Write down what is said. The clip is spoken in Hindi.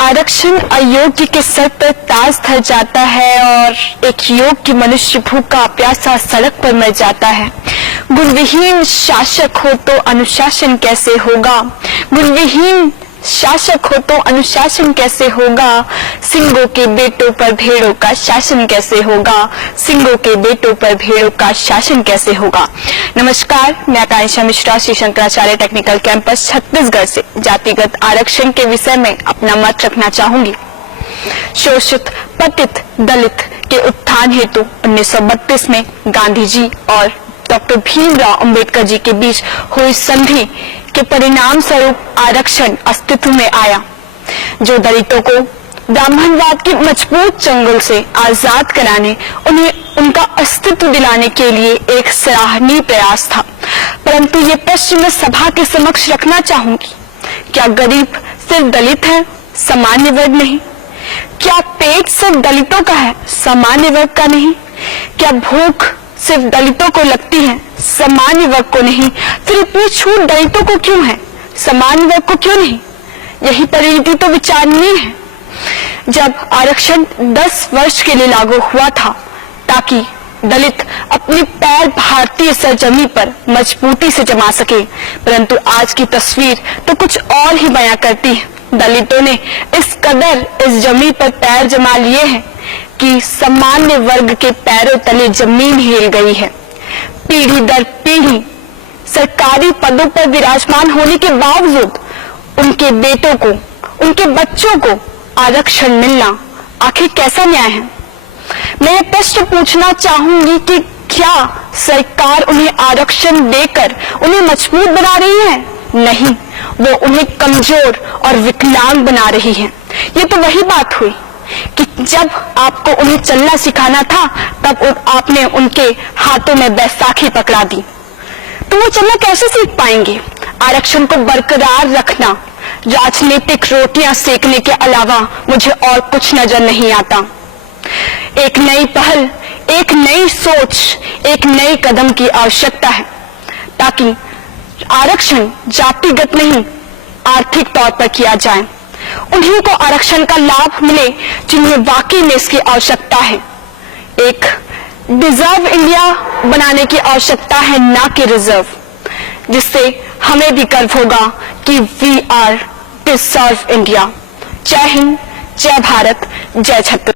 आरक्षण अयोग्य के सर पर ताज धर जाता है और एक योग्य मनुष्य भूखा प्यासा सड़क पर मर जाता है। गुणविहीन शासक हो तो अनुशासन कैसे होगा? गुणविहीन शासक हो तो अनुशासन कैसे होगा? सिंगों के बेटों पर भेड़ों का शासन कैसे होगा? सिंगों के बेटों पर भेड़ों का शासन कैसे होगा? नमस्कार, मैं आकांक्षा मिश्रा श्री शंकराचार्य टेक्निकल कैंपस छत्तीसगढ़ से जातिगत आरक्षण के विषय में अपना मत रखना चाहूंगी। शोषित पतित दलित के उत्थान हेतु 1932 में गांधी जी और डॉक्टर भीमराव अंबेडकर जी के बीच हुई संधि के परिणाम स्वरूप आरक्षण अस्तित्व में आया, जो दलितों को ब्राह्मणवाद के मजबूत चंगुल से आजाद कराने, उन्हें उनका अस्तित्व दिलाने के लिए एक सराहनीय प्रयास था। परंतु ये प्रश्न मैं सभा के समक्ष रखना चाहूंगी, क्या गरीब सिर्फ दलित है, सामान्य वर्ग नहीं? क्या पेट सिर्फ दलितों का है, सामान्य वर्ग का नहीं? क्या भूख सिर्फ दलितों को लगती है, सामान्य वर्ग को नहीं? फिर इतनी छूट दलितों को क्यों है, सामान्य वर्ग को क्यों नहीं? यही परिणति तो विचारणीय है। जब आरक्षण 10 वर्ष के लिए लागू हुआ था ताकि दलित अपने पैर भारतीय सरजमी पर मजबूती से जमा सके, परंतु आज की तस्वीर तो कुछ और ही बयां करती है। दलितों ने इस कदर इस जमीन पर पैर जमा लिए हैं कि सामान्य वर्ग के पैरों तले जमीन हिल गई है। पीढ़ी दर पीढ़ी सरकारी पदों पर विराजमान होने के बावजूद उनके बेटों को, उनके बच्चों को आरक्षण मिलना आखिर कैसा न्याय है? मैं ये प्रश्न पूछना चाहूंगी कि क्या सरकार उन्हें आरक्षण देकर उन्हें मजबूत बना रही है? नहीं, वो उन्हें कमजोर और विकलांग बना रही है। ये तो वही बात हुई कि जब आपको उन्हें चलना सिखाना था तब आपने उनके हाथों में बैसाखी पकड़ा दी, तो वो चलना कैसे सीख पाएंगे? आरक्षण को बरकरार रखना राजनीतिक रोटियां सेकने के अलावा मुझे और कुछ नजर नहीं आता। एक नई पहल, एक नई सोच, एक नए कदम की आवश्यकता है ताकि आरक्षण जातिगत नहीं आर्थिक तौर पर किया जाए। उन्हीं को आरक्षण का लाभ मिले जिन्हें वाकई में इसकी आवश्यकता है। एक डिजर्व इंडिया बनाने की आवश्यकता है, ना कि रिजर्व, जिससे हमें भी गर्व होगा कि वी आर डिजर्व इंडिया। जय हिंद, जय भारत, जय छत्तीसगढ़।